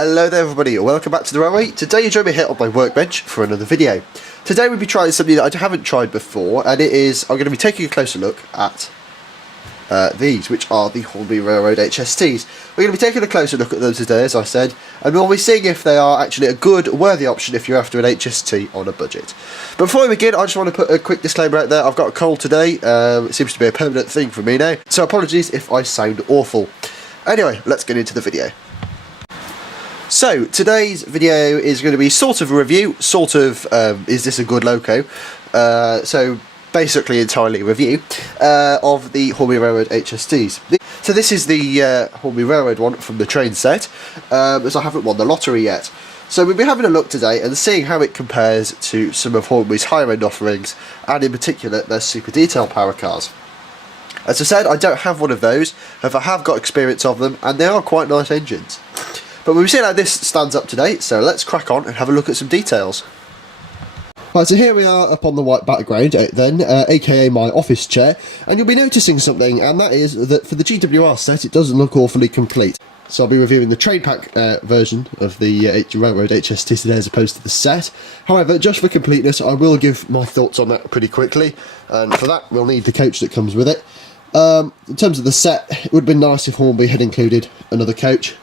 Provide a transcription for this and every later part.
Hello there everybody, welcome back to the Railway. Today you join me here on my workbench for another video. Today we'll be trying something that I haven't tried before, and it is, I'm going to be taking a closer look at these, which are the Hornby Railroad HSTs. We're going to be taking a closer look at them today, as I said, and we'll be seeing if they are actually a good, worthy option if you're after an HST on a budget. But before we begin, I just want to put a quick disclaimer out there. I've got a cold today, it seems to be a permanent thing for me now, so apologies if I sound awful. Anyway, let's get into the video. So, today's video is going to be sort of a review, sort of, is this a good loco? So, basically entirely a review of the Hornby Railroad HSTs. So this is the Hornby Railroad one from the train set, as I haven't won the lottery yet. So we'll be having a look today and seeing how it compares to some of Hornby's higher end offerings, and in particular their super detail power cars. As I said, I don't have one of those, however I have got experience of them, and they are quite nice engines. But we've seen how this stands up today, so let's crack on and have a look at some details. Right, so here we are up on the white background then, aka my office chair, and you'll be noticing something, and that is that for the GWR set it doesn't look awfully complete. So I'll be reviewing the train pack version of the Railroad HST today as opposed to the set. However, just for completeness, I will give my thoughts on that pretty quickly, and for that we'll need the coach that comes with it. In terms of the set, it would have been nice if Hornby had included another coach.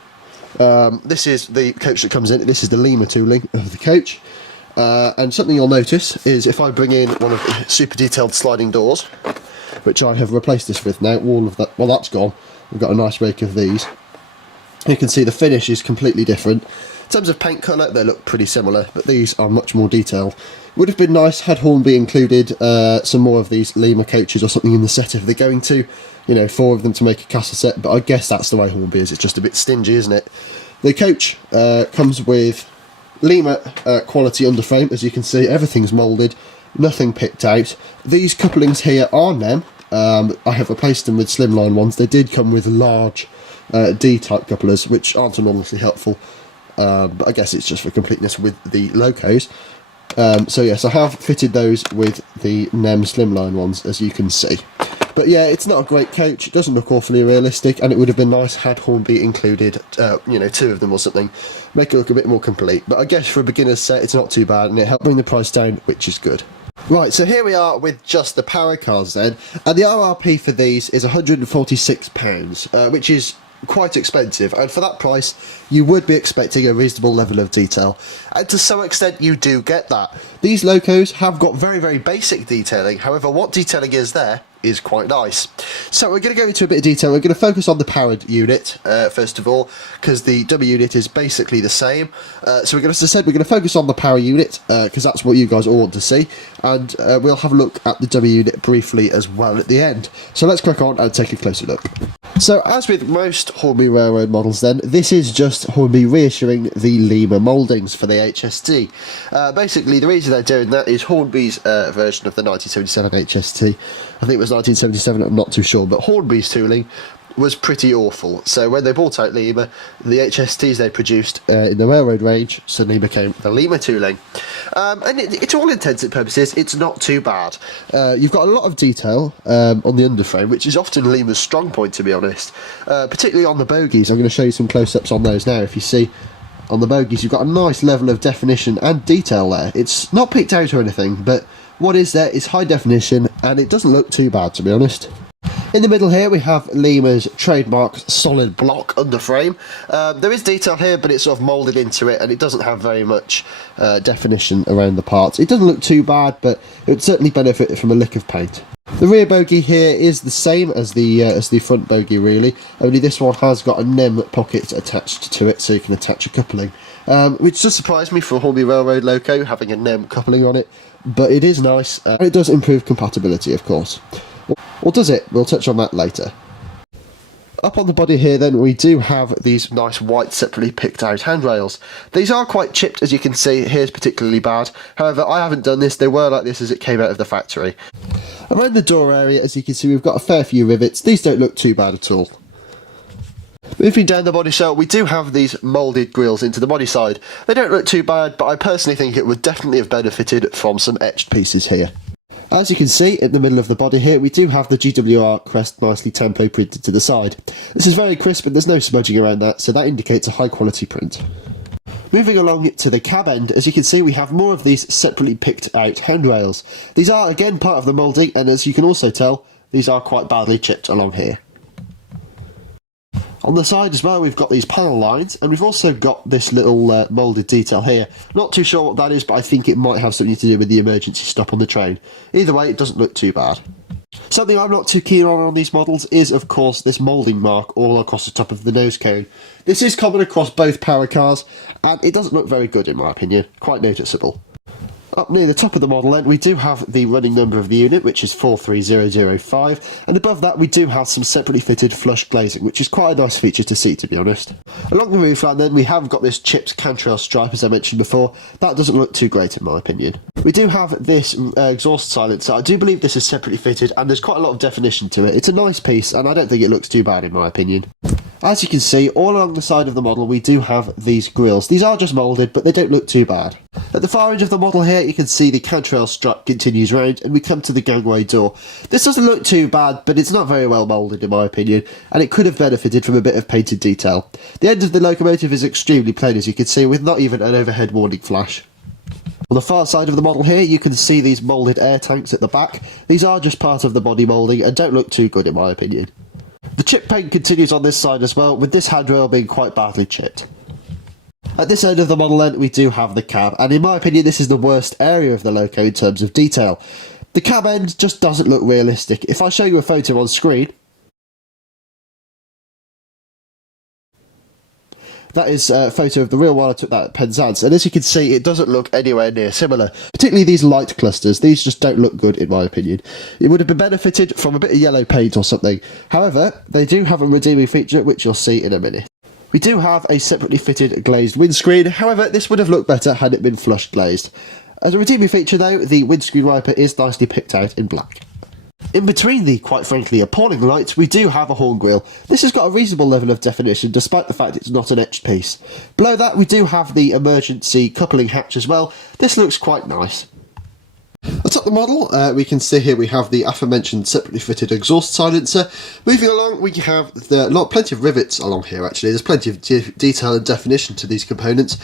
This is the coach that comes in, this is the lemur tooling of the coach. And something you'll notice is if I bring in one of the super detailed sliding doors, which I have replaced this with now, all of that, well that's gone, we've got a nice rake of these. You can see the finish is completely different. In terms of paint colour, they look pretty similar, but these are much more detailed. Would have been nice had Hornby included some more of these lemur coaches or something in the set if they're going to. You know, 4 of them to make a castle set, but I guess that's the way Hornby is, it's just a bit stingy, isn't it? The coach comes with lemur quality underframe, as you can see, everything's moulded, nothing picked out. These couplings here are NEM, I have replaced them with slimline ones. They did come with large D-type couplers, which aren't enormously helpful, but I guess it's just for completeness with the locos. So yes, I have fitted those with the NEM slimline ones, as you can see. But yeah, it's not a great coach, it doesn't look awfully realistic, and it would have been nice had Hornby included, you know, 2 of them or something, make it look a bit more complete. But I guess for a beginner's set it's not too bad, and it helped bring the price down, which is good. Right, so here we are with just the power cars then, and the RRP for these is £146, which is quite expensive, and for that price you would be expecting a reasonable level of detail, and to some extent you do get that. These locos have got very, very basic detailing, however what detailing is there is quite nice. So we're going to go into a bit of detail. We're going to focus on the powered unit first of all, because the W unit is basically the same. So we're going to, as I said, we're going to focus on the power unit because that's what you guys all want to see, and we'll have a look at the W unit briefly as well at the end. So let's crack on and take a closer look. So as with most Hornby Railroad models then, this is just Hornby reissuing the lemur mouldings for the HST. Basically the reason they're doing that is Hornby's version of the 1977 HST, I think it was 1977, I'm not too sure, but Hornby's tooling was pretty awful. So when they bought out lemur, the HSTs they produced in the railroad range suddenly became the lemur tooling. And to all intents and purposes, it's not too bad. You've got a lot of detail on the underframe, which is often lemur's strong point, to be honest. Particularly on the bogies. I'm going to show you some close-ups on those now. If you see on the bogies, you've got a nice level of definition and detail there. It's not picked out or anything, but what is there is high definition, and it doesn't look too bad, to be honest. In the middle here we have lemur's trademark solid block underframe. There is detail here, but it's sort of moulded into it, and it doesn't have very much definition around the parts. It doesn't look too bad, but it would certainly benefit from a lick of paint. The rear bogie here is the same as the front bogie, really, only this one has got a NEM pocket attached to it, so you can attach a coupling, which does surprise me for a Hornby Railroad loco having a NEM coupling on it, but it is nice, and it does improve compatibility, of course. Or does it? We'll touch on that later. Up on the body here then we do have these nice white separately picked out handrails. These are quite chipped, as you can see. Here's particularly bad, however I haven't done this, they were like this as it came out of the factory. Around the door area, as you can see, we've got a fair few rivets. These don't look too bad at all. Moving down the body shell, we do have these moulded grills into the body side. They don't look too bad, but I personally think it would definitely have benefited from some etched pieces here. As you can see in the middle of the body here, we do have the GWR crest nicely tempo printed to the side. This is very crisp and there's no smudging around that, so that indicates a high quality print. Moving along to the cab end, as you can see we have more of these separately picked out handrails. These are again part of the moulding, and as you can also tell, these are quite badly chipped along here. On the side as well, we've got these panel lines, and we've also got this little moulded detail here. Not too sure what that is, but I think it might have something to do with the emergency stop on the train. Either way, it doesn't look too bad. Something I'm not too keen on these models is, of course, this moulding mark all across the top of the nose cone. This is common across both power cars, and it doesn't look very good in my opinion, quite noticeable. Up near the top of the model end, we do have the running number of the unit, which is 43005, and above that we do have some separately fitted flush glazing, which is quite a nice feature to see, to be honest. Along the roofline then, we have got this chipped cantrail stripe, as I mentioned before. That doesn't look too great in my opinion. We do have this exhaust silencer. I do believe this is separately fitted, and there's quite a lot of definition to it. It's a nice piece, and I don't think it looks too bad in my opinion. As you can see, all along the side of the model we do have these grills. These are just moulded, but they don't look too bad. At the far end of the model here, you can see the cantrail strap continues round, and we come to the gangway door. This doesn't look too bad, but it's not very well moulded in my opinion, and it could have benefited from a bit of painted detail. The end of the locomotive is extremely plain, as you can see, with not even an overhead warning flash. On the far side of the model here, you can see these moulded air tanks at the back. These are just part of the body moulding and don't look too good in my opinion. The chip paint continues on this side as well, with this handrail being quite badly chipped. At this end of the model then, we do have the cab, and in my opinion this is the worst area of the loco in terms of detail. The cab end just doesn't look realistic. If I show you a photo on screen, that is a photo of the real one. I took that at Penzance, and as you can see it doesn't look anywhere near similar. Particularly these light clusters, these just don't look good in my opinion. It would have been benefited from a bit of yellow paint or something. However, they do have a redeeming feature which you'll see in a minute. We do have a separately fitted glazed windscreen, however this would have looked better had it been flush glazed. As a redeeming feature though, the windscreen wiper is nicely picked out in black. In between the, quite frankly, appalling lights, we do have a horn grille. This has got a reasonable level of definition, despite the fact it's not an etched piece. Below that, we do have the emergency coupling hatch as well. This looks quite nice. Atop the model, we can see here we have the aforementioned separately fitted exhaust silencer. Moving along, we have plenty of rivets along here actually. There's plenty of detail and definition to these components.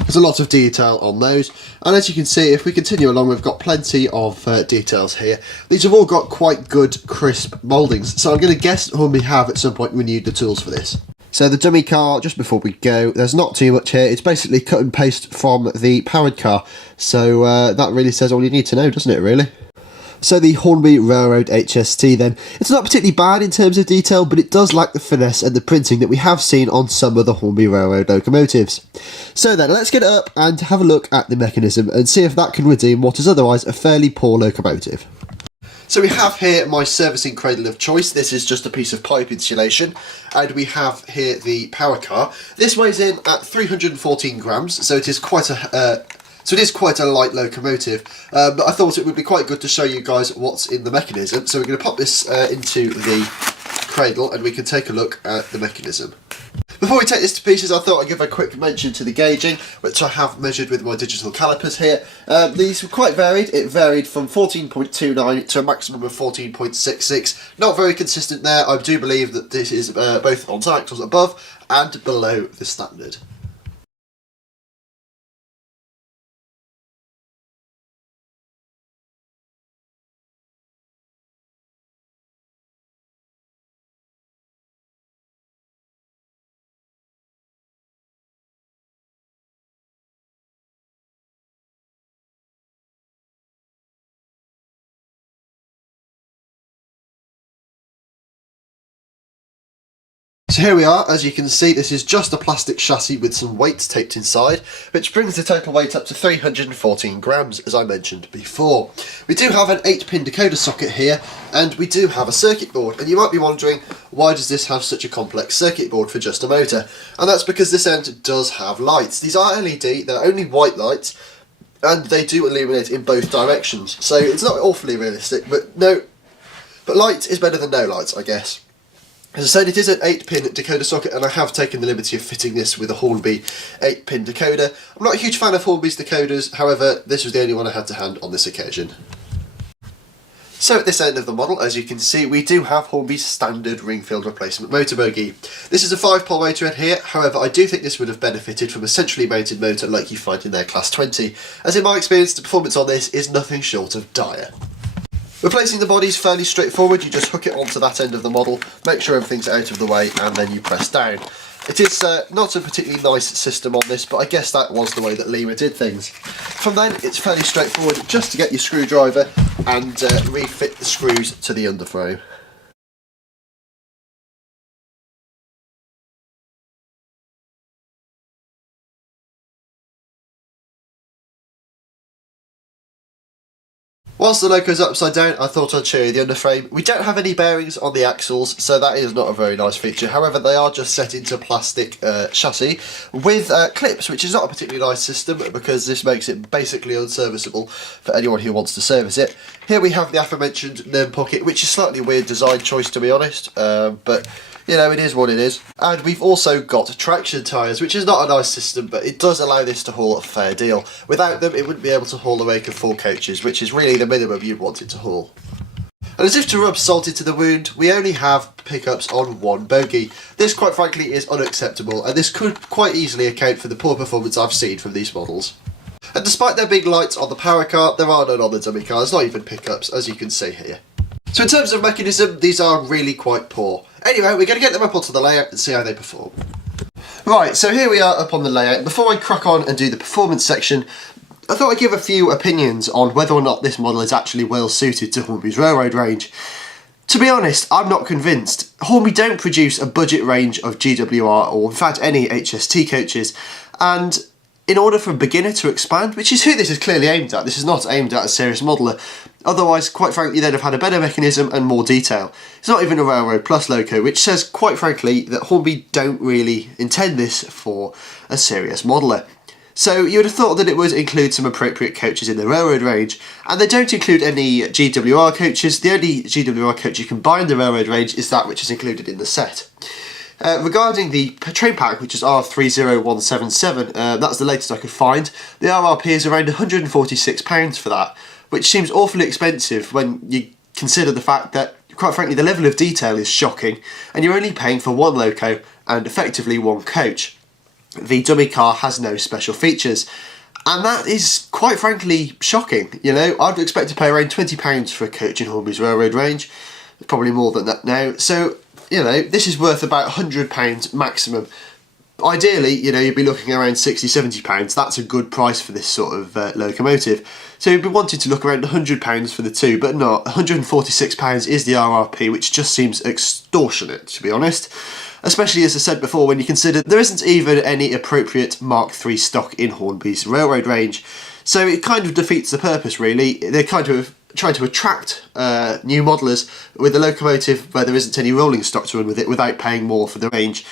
There's a lot of detail on those, and as you can see, if we continue along, we've got plenty of details here. These have all got quite good, crisp mouldings, so I'm going to guess Hornby have at some point renewed the tools for this. So the dummy car, just before we go, there's not too much here. It's basically cut and paste from the powered car, so that really says all you need to know, doesn't it, really? So the Hornby Railroad HST then, it's not particularly bad in terms of detail, but it does lack the finesse and the printing that we have seen on some of the Hornby Railroad locomotives. So then, let's get it up and have a look at the mechanism and see if that can redeem what is otherwise a fairly poor locomotive. So we have here my servicing cradle of choice. This is just a piece of pipe insulation, and we have here the power car. This weighs in at 314 grams, so it is quite a light locomotive, but I thought it would be quite good to show you guys what's in the mechanism. So we're going to pop this into the cradle and we can take a look at the mechanism. Before we take this to pieces, I thought I'd give a quick mention to the gauging, which I have measured with my digital calipers here. These were quite varied. It varied from 14.29 to a maximum of 14.66. Not very consistent there. I do believe that this is both on some axles above and below the standard. So here we are. As you can see, this is just a plastic chassis with some weights taped inside, which brings the total weight up to 314 grams, as I mentioned before. We do have an 8-pin decoder socket here, and we do have a circuit board, and you might be wondering, why does this have such a complex circuit board for just a motor? And that's because this end does have lights. These are LED, they're only white lights, and they do illuminate in both directions, so it's not awfully realistic, but light is better than no lights, I guess. As I said, it is an 8-pin decoder socket, and I have taken the liberty of fitting this with a Hornby 8-pin decoder. I'm not a huge fan of Hornby's decoders, however, this was the only one I had to hand on this occasion. So at this end of the model, as you can see, we do have Hornby's standard ring field replacement motor bogie. This is a 5-pole motor in here, however I do think this would have benefited from a centrally mounted motor like you find in their Class 20, as in my experience the performance on this is nothing short of dire. Replacing the body is fairly straightforward. You just hook it onto that end of the model, make sure everything's out of the way, and then you press down. It is not a particularly nice system on this, but I guess that was the way that Legria did things. From then, it's fairly straightforward just to get your screwdriver and refit the screws to the underframe. Whilst the loco's upside down, I thought I'd show you the underframe. We don't have any bearings on the axles, so that is not a very nice feature. However, they are just set into plastic chassis with clips, which is not a particularly nice system because this makes it basically unserviceable for anyone who wants to service it. Here we have the aforementioned name pocket, which is a slightly weird design choice to be honest, but you know, it is what it is. And we've also got traction tyres, which is not a nice system, but it does allow this to haul a fair deal. Without them, it wouldn't be able to haul a rake of 4 coaches, which is really the minimum you'd want it to haul. And as if to rub salt into the wound, we only have pickups on 1 bogie. This, quite frankly, is unacceptable, and this could quite easily account for the poor performance I've seen from these models. And despite there being lights on the power car, there are none on the dummy cars, not even pickups, as you can see here. So in terms of mechanism, these are really quite poor. Anyway, we're going to get them up onto the layout and see how they perform. Right, so here we are up on the layout. Before I crack on and do the performance section, I thought I'd give a few opinions on whether or not this model is actually well suited to Hornby's railroad range. To be honest, I'm not convinced. Hornby don't produce a budget range of GWR or in fact any HST coaches, and in order for a beginner to expand, which is who this is clearly aimed at, this is not aimed at a serious modeller, otherwise quite frankly they'd have had a better mechanism and more detail. It's not even a Railroad Plus loco, which says quite frankly that Hornby don't really intend this for a serious modeller. So you would have thought that it would include some appropriate coaches in the railroad range, and they don't include any GWR coaches. The only GWR coach you can buy in the railroad range is that which is included in the set. Regarding the train pack, which is R30177, that's the latest I could find. The RRP is around £146 for that, which seems awfully expensive when you consider the fact that, quite frankly, the level of detail is shocking, and you're only paying for 1 loco and effectively 1 coach. The dummy car has no special features, and that is quite frankly shocking. You know, I'd expect to pay around £20 for a coach in Hornby's railroad range, probably more than that now, so you know, this is worth about £100 maximum. Ideally, you know, you'd be looking around £60–70. That's a good price for this sort of locomotive. So you'd be wanting to look around £100 for the 2, but not. £146 is the RRP, which just seems extortionate, to be honest. Especially, as I said before, when you consider there isn't even any appropriate Mark III stock in Hornby's railroad range. So it kind of defeats the purpose, really. They're kind of trying to attract new modelers with a locomotive where there isn't any rolling stock to run with it without paying more for the range.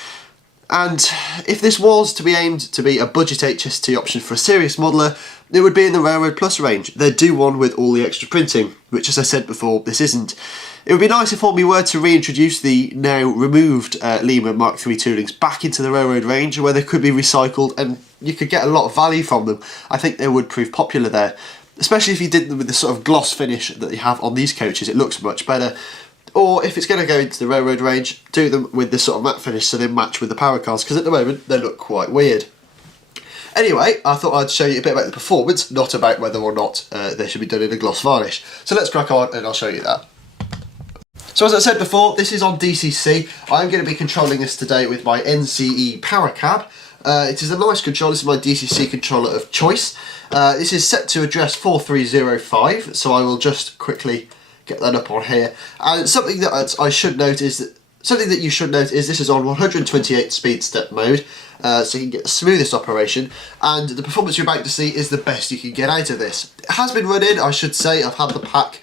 And if this was to be aimed to be a budget HST option for a serious modeller, it would be in the Railroad Plus range. They'd do one with all the extra printing, which, as I said before, this isn't. It would be nice if Hornby were to reintroduce the now removed Lima Mark III toolings back into the railroad range, where they could be recycled and you could get a lot of value from them. I think they would prove popular there, especially if you did them with the sort of gloss finish that you have on these coaches. It looks much better. Or if it's going to go into the railroad range, do them with this sort of matte finish so they match with the power cars, because at the moment they look quite weird. Anyway, I thought I'd show you a bit about the performance, not about whether or not they should be done in a gloss varnish. So let's crack on and I'll show you that. So as I said before, this is on DCC. I'm going to be controlling this today with my NCE power cab. It is a nice control. This is my DCC controller of choice. This is set to address 4305, so I will just quickly get that up on here. And something that I should note is that you should note is this is on 128 speed step mode, so you can get the smoothest operation, and the performance you're about to see is the best you can get out of this. It has been running, I should say. I've had the pack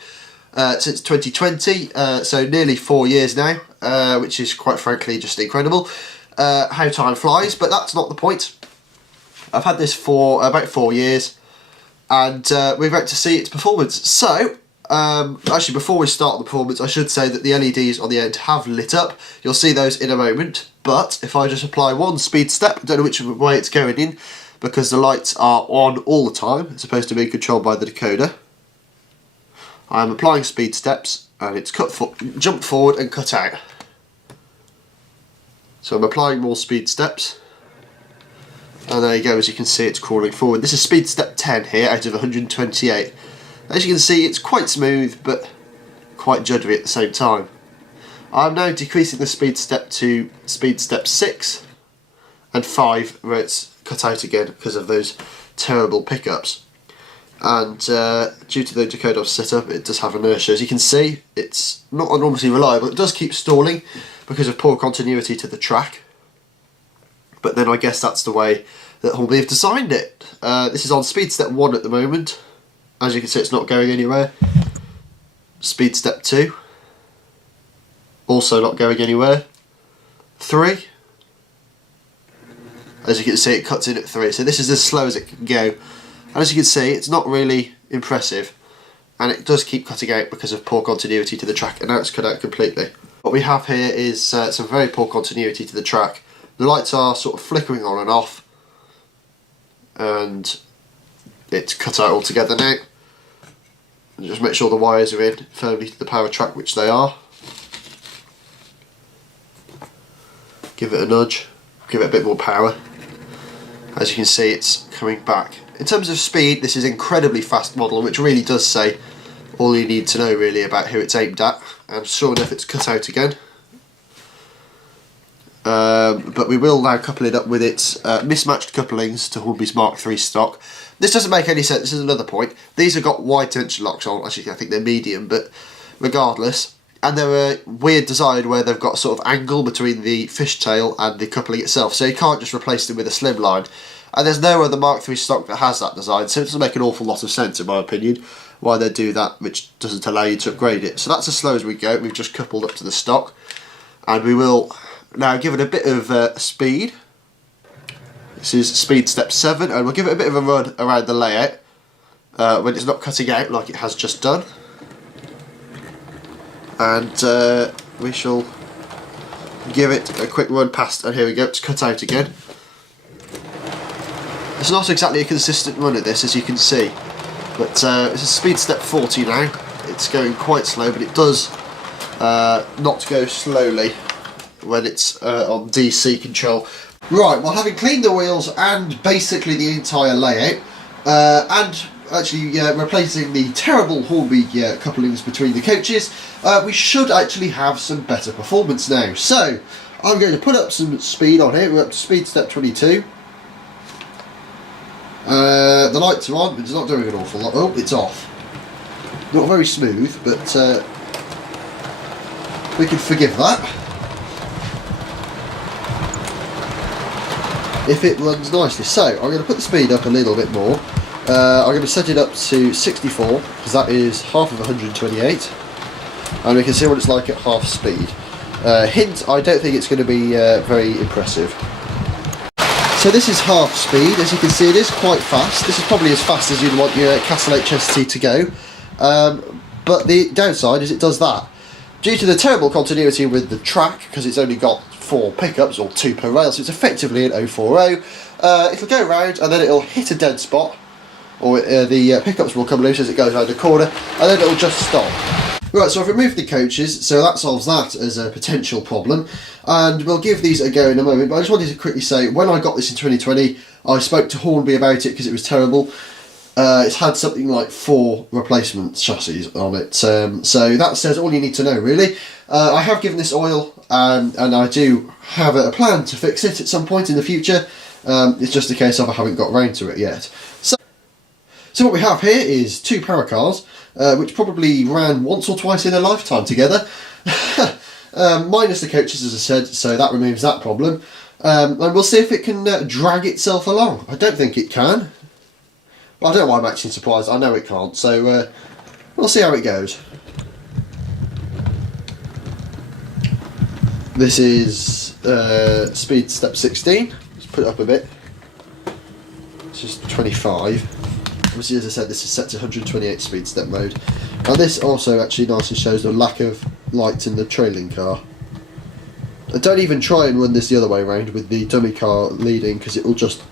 since 2020, so nearly 4 years now, which is quite frankly just incredible. How time flies, but that's not the point. I've had this for about 4 years, and we're about to see its performance. So actually, before we start the performance, I should say that the LEDs on the end have lit up. You'll see those in a moment, but if I just apply 1 speed step, I don't know which way it's going in, because the lights are on all the time, as opposed to being controlled by the decoder. I'm applying speed steps, and it's jump forward and cut out. So I'm applying more speed steps, and there you go. As you can see, it's crawling forward. This is speed step 10 here out of 128. As you can see, it's quite smooth but quite juddery at the same time. I'm now decreasing the speed step to speed step 6 and 5, where it's cut out again because of those terrible pickups. And due to the decoder setup, it does have inertia. As you can see, it's not enormously reliable. It does keep stalling because of poor continuity to the track. But then I guess that's the way that Hornby have designed it. This is on speed step 1 at the moment. As you can see, it's not going anywhere. Speed step 2. Also not going anywhere. 3. As you can see, it cuts in at 3. So this is as slow as it can go. And as you can see, it's not really impressive. And it does keep cutting out because of poor continuity to the track. And now it's cut out completely. What we have here is some very poor continuity to the track. The lights are sort of flickering on and off. And it's cut out altogether now. And just make sure the wires are in firmly to the power track, which they are. Give it a nudge, give it a bit more power. As you can see, it's coming back. In terms of speed, this is an incredibly fast model, which really does say all you need to know really about who it's aimed at. And sure enough, it's cut out again. But we will now couple it up with its mismatched couplings to Hornby's Mark III stock. This doesn't make any sense. This is another point. These have got wide tension locks on. Actually, I think they're medium, but regardless. And they're a weird design where they've got a sort of angle between the fishtail and the coupling itself, so you can't just replace them with a slim line. And there's no other Mark III stock that has that design, so it doesn't make an awful lot of sense in my opinion why they do that, which doesn't allow you to upgrade it. So that's as slow as we go. We've just coupled up to the stock, and we will now give it a bit of speed. This is speed step 7, and we'll give it a bit of a run around the layout when it's not cutting out like it has just done. And we shall give it a quick run past, and here we go, it's cut out again. It's not exactly a consistent run at this, as you can see, but this is speed step 40 now. It's going quite slow, but it does not go slowly when it's on DC control. Right, well, having cleaned the wheels and basically the entire layout, and actually replacing the terrible Hornby couplings between the coaches, we should actually have some better performance now. So I'm going to put up some speed on here. We're up to speed step 22. The lights are on, but it's not doing an awful lot. Oh, it's off. Not very smooth, but we can forgive that if it runs nicely. So I'm going to put the speed up a little bit more. I'm going to set it up to 64, because that is half of 128, and we can see what it's like at half speed. Hint, I don't think it's going to be very impressive. So this is half speed. As you can see, it is quite fast. This is probably as fast as you'd want your Castle HST to go, but the downside is it does that. Due to the terrible continuity with the track, because it's only got 4 pickups, or 2 per rail, so it's effectively an 040, it'll go round and then it'll hit a dead spot, or the pickups will come loose as it goes around the corner, and then it'll just stop. Right, so I've removed the coaches, so that solves that as a potential problem, and we'll give these a go in a moment. But I just wanted to quickly say, when I got this in 2020, I spoke to Hornby about it because it was terrible. It's had something like 4 replacement chassis on it, so that says all you need to know really. I have given this oil, and I do have a plan to fix it at some point in the future. It's just a case of I haven't got round to it yet. So what we have here is 2 power cars, which probably ran once or twice in their lifetime together, minus the coaches, as I said, so that removes that problem. And we'll see if it can drag itself along. I don't think it can. Well, I don't know why I'm actually surprised. I know it can't, so we'll see how it goes. This is speed step 16. Let's put it up a bit. It's just 25. Obviously, as I said, this is set to 128 speed step mode. And this also actually nicely shows the lack of lights in the trailing car. Don't even try and run this the other way around with the dummy car leading, because it will just...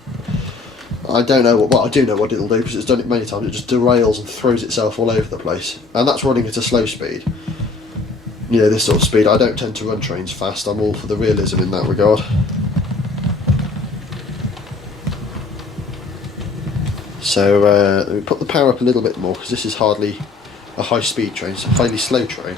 I don't know what, well, I do know what it'll do because it's done it many times. It just derails and throws itself all over the place, and that's running at a slow speed. You know, this sort of speed. I don't tend to run trains fast. I'm all for the realism in that regard. So let me put the power up a little bit more because this is hardly a high-speed train. It's a fairly slow train.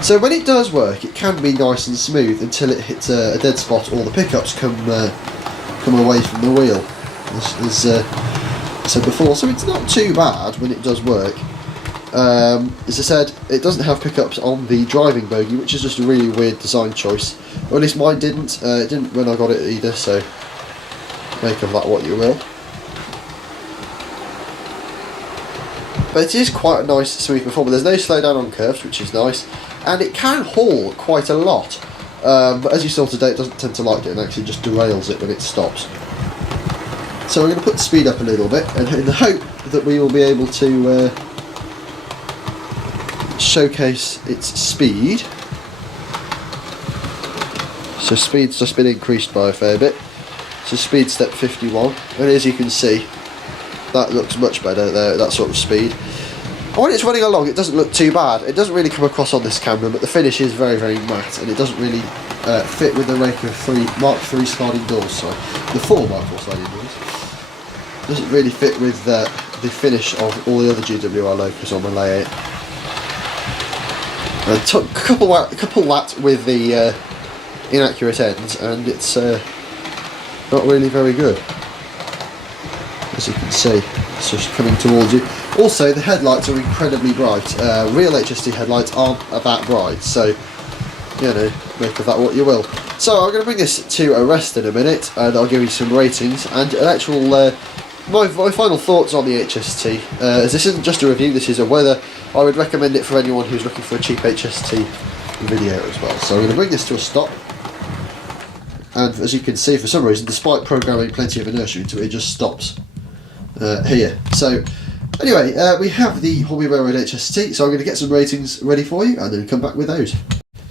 So when it does work, it can be nice and smooth until it hits a dead spot or the pickups come away from the wheel. As said before, so it's not too bad when it does work. As I said, it doesn't have pickups on the driving bogie, which is just a really weird design choice. Or at least mine didn't. It didn't when I got it either, so make of that what you will. But it is quite a nice smooth performance. There's no slowdown on curves, which is nice, and it can haul quite a lot. But as you saw today, it doesn't tend to like it and actually just derails it when it stops. So we're going to put the speed up a little bit, and in the hope that we will be able to showcase its speed. So speed's just been increased by a fair bit. So speed step 51, and as you can see, that looks much better there, that sort of speed. And when it's running along, it doesn't look too bad. It doesn't really come across on this camera, but the finish is very, very matte, and it doesn't really fit with the rake of Mark III sliding doors. Sorry, the 4 Mark IV sliding doors. Doesn't really fit with the finish of all the other GWR locos on the layout. And couple that with the inaccurate ends, and it's not really very good. As you can see, it's just coming towards you. Also, the headlights are incredibly bright. Real HST headlights aren't that bright, so you know, make of that what you will. So I'm going to bring this to a rest in a minute, and I'll give you some ratings and an actual my final thoughts on the HST. As this isn't just a review, this is a whether I would recommend it for anyone who's looking for a cheap HST video as well. So I'm going to bring this to a stop, and as you can see, for some reason, despite programming plenty of inertia into it, it just stops here. So anyway, we have the Hornby Railroad HST, so I'm going to get some ratings ready for you and then come back with those.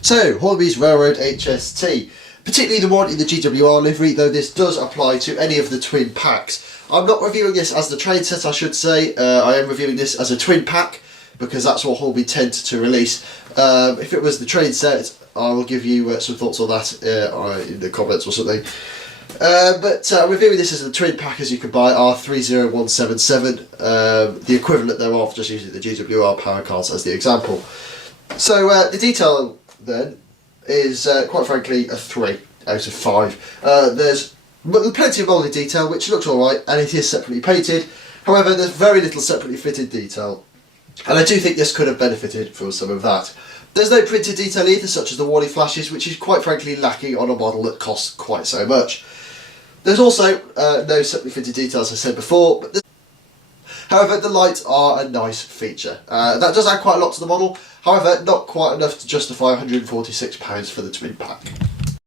So, Hornby's Railroad HST, particularly the one in the GWR livery, though this does apply to any of the twin packs. I'm not reviewing this as the train set, I should say. I am reviewing this as a twin pack, because that's what Hornby tend to release. If it was the train set, I will give you some thoughts on that in the comments or something. But reviewing this as a twin pack, as you can buy, R30177, the equivalent thereof, just using the GWR power cards as the example. So the detail then is quite frankly a 3 out of 5. There's plenty of molded detail, which looks alright, and it is separately painted. However, there's very little separately fitted detail, and I do think this could have benefited from some of that. There's no printed detail either, such as the warning flashes, which is quite frankly lacking on a model that costs quite so much. There's also no separately fitted detail, as I said before, but however, the lights are a nice feature. That does add quite a lot to the model, however, not quite enough to justify £146 for the twin pack.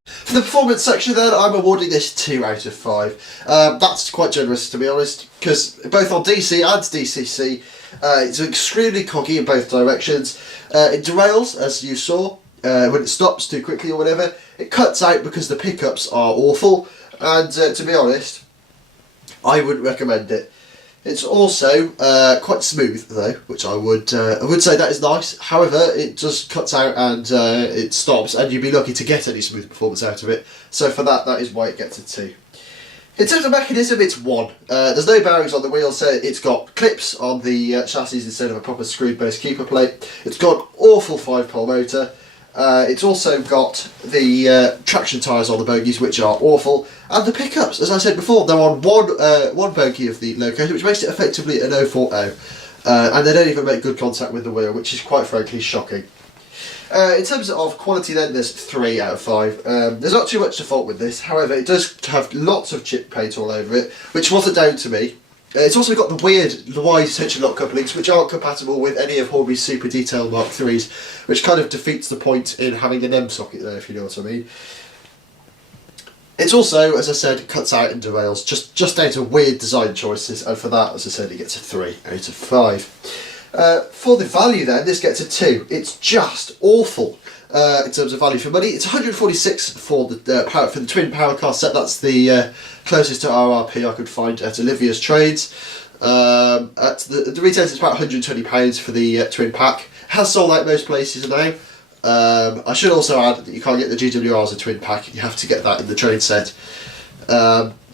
For the performance section then, I'm awarding this 2 out of 5. That's quite generous, to be honest, because both on DC and DCC, it's extremely coggy in both directions. It derails, as you saw, when it stops too quickly or whatever. It cuts out because the pickups are awful, and to be honest, I wouldn't recommend it. It's also quite smooth though, which I would say that is nice. However, it just cuts out and it stops, and you'd be lucky to get any smooth performance out of it. So for that is why it gets a 2. In terms of mechanism, it's 1. There's no bearings on the wheel, so it's got clips on the chassis instead of a proper screwed base keeper plate. It's got an awful 5-pole motor. It's also got the traction tyres on the bogies, which are awful, and the pickups, as I said before, they're on one bogie of the locomotive, which makes it effectively an 040, and they don't even make good contact with the wheel, which is quite frankly shocking. In terms of quality then, there's 3 out of 5. There's not too much to fault with this, however it does have lots of chip paint all over it, which wasn't down to me. It's also got the wide tension lock couplings, which aren't compatible with any of Hornby's super detailed Mark IIIs, which kind of defeats the point in having an M socket there, if you know what I mean. It's also, as I said, cuts out and derails, just down to weird design choices, and for that, as I said, it gets a 3 out of 5. For the value then, this gets a 2. It's just awful. in terms of value for money. It's 146 for the twin power car set. That's the closest to RRP I could find at Olivia's Trades. At the retail it's about £120 for the twin pack. It has sold out most places now. I should also add that you can't get the GWR as a twin pack. You have to get that in the train set.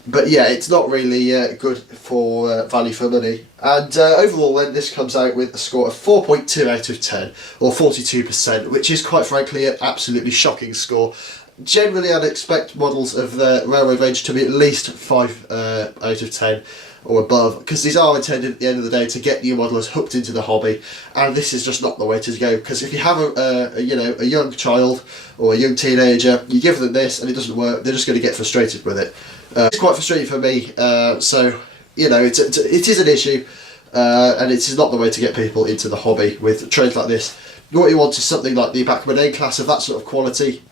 But yeah, it's not really good for value for money. And overall then, this comes out with a score of 4.2 out of 10, or 42%, which is quite frankly an absolutely shocking score. Generally I'd expect models of the railroad range to be at least 5 out of 10 or above, because these are intended at the end of the day to get new modelers hooked into the hobby, and this is just not the way to go. Because if you have a young child or a young teenager, you give them this and it doesn't work, they're just going to get frustrated with it. It's quite frustrating for me, so you know it is an issue, and it is not the way to get people into the hobby with trains like this. What you want is something like the Bachmann A class of that sort of quality,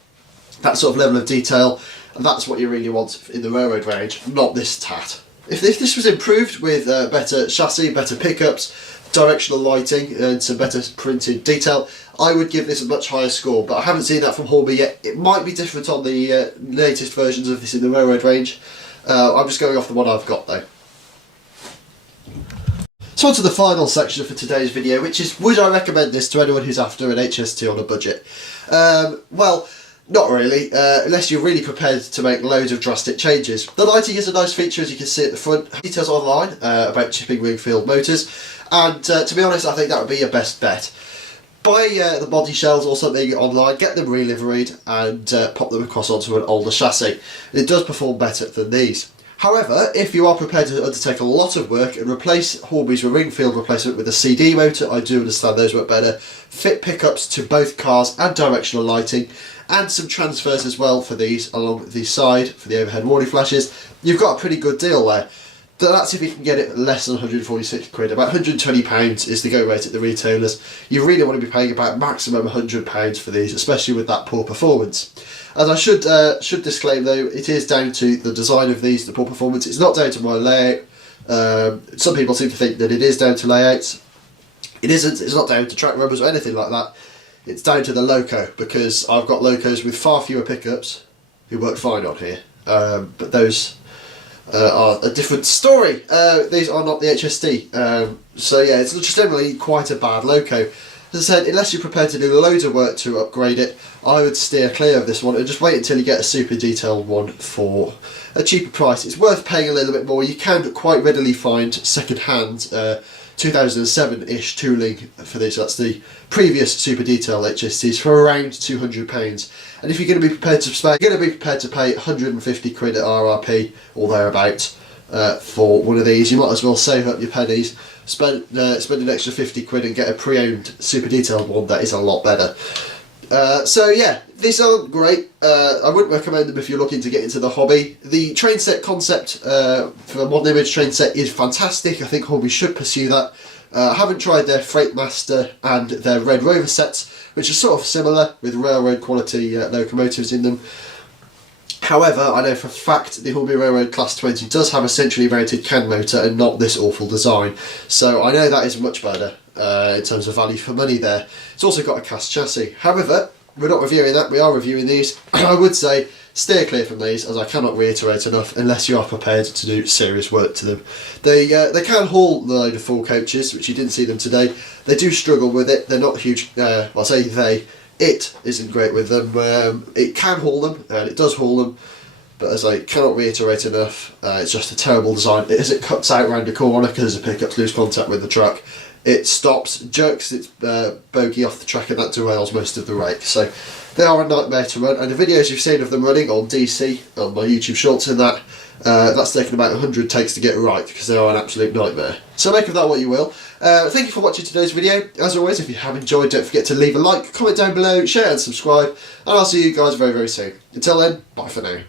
that sort of level of detail, and that's what you really want in the railroad range, not this tat. If this was improved with better chassis, better pickups, directional lighting and some better printed detail, I would give this a much higher score, but I haven't seen that from Hornby yet. It might be different on the latest versions of this in the railroad range. I'm just going off the one I've got though. So on to the final section for today's video, which is, would I recommend this to anyone who's after an HST on a budget? Well, not really, unless you're really prepared to make loads of drastic changes. The lighting is a nice feature, as you can see at the front. Details online about chipping Wingfield motors, and to be honest I think that would be your best bet. Buy the body shells or something online, get them re-liveried and pop them across onto an older chassis. It does perform better than these. However, if you are prepared to undertake a lot of work and replace Hornby's Wingfield replacement with a CD motor, I do understand those work better, fit pickups to both cars and directional lighting, and some transfers as well for these along the side for the overhead warning flashes, you've got a pretty good deal there. That's if you can get it less than 146 quid. About £120 is the go rate at the retailers. You really want to be paying about maximum £100 for these, especially with that poor performance. As I should disclaim though, it is down to the design of these, the poor performance. It's not down to my layout. Some people seem to think that it is down to layouts. It isn't. It's not down to track rubbers or anything like that. It's down to the loco, because I've got locos with far fewer pickups who work fine on here, but those are a different story. These are not the HST, so yeah, it's just generally quite a bad loco. As I said, unless you're prepared to do loads of work to upgrade it, I would steer clear of this one and just wait until you get a super detailed one for a cheaper price. It's worth paying a little bit more. You can quite readily find second-hand 2007-ish tooling for these. That's the previous super detailed HSTs for around £200. And if you're going to be prepared to spend, you're going to be prepared to pay 150 quid at RRP or thereabouts for one of these. You might as well save up your pennies, spend an extra 50 quid and get a pre-owned super detailed one that is a lot better. So yeah, these are great. I wouldn't recommend them if you're looking to get into the hobby. The train set concept for a modern image train set is fantastic. I think Hornby should pursue that. I haven't tried their Freight Master and their Red Rover sets, which are sort of similar with railroad quality locomotives in them. However, I know for a fact the Hornby Railroad Class 20 does have a centrally mounted CAN motor and not this awful design. So I know that is much better in terms of value for money there. It's also got a cast chassis. However, we're not reviewing that, we are reviewing these. I would say steer clear from these, as I cannot reiterate enough, unless you are prepared to do serious work to them. They can haul the load of full coaches, which you didn't see them today. They do struggle with it. They're not huge, well, I say they. It isn't great with them. It can haul them, and it does haul them, but as I cannot reiterate enough, it's just a terrible design. As it cuts out around the corner because the pickups lose contact with the truck, it stops, jerks its bogie off the track, and that derails most of the rake. So they are a nightmare to run, and the videos you've seen of them running on DC, on my YouTube shorts and that, that's taken about 100 takes to get right, because they are an absolute nightmare. So make of that what you will. Thank you for watching today's video. As always, if you have enjoyed, don't forget to leave a like, comment down below, share and subscribe, and I'll see you guys very, very soon. Until then, bye for now.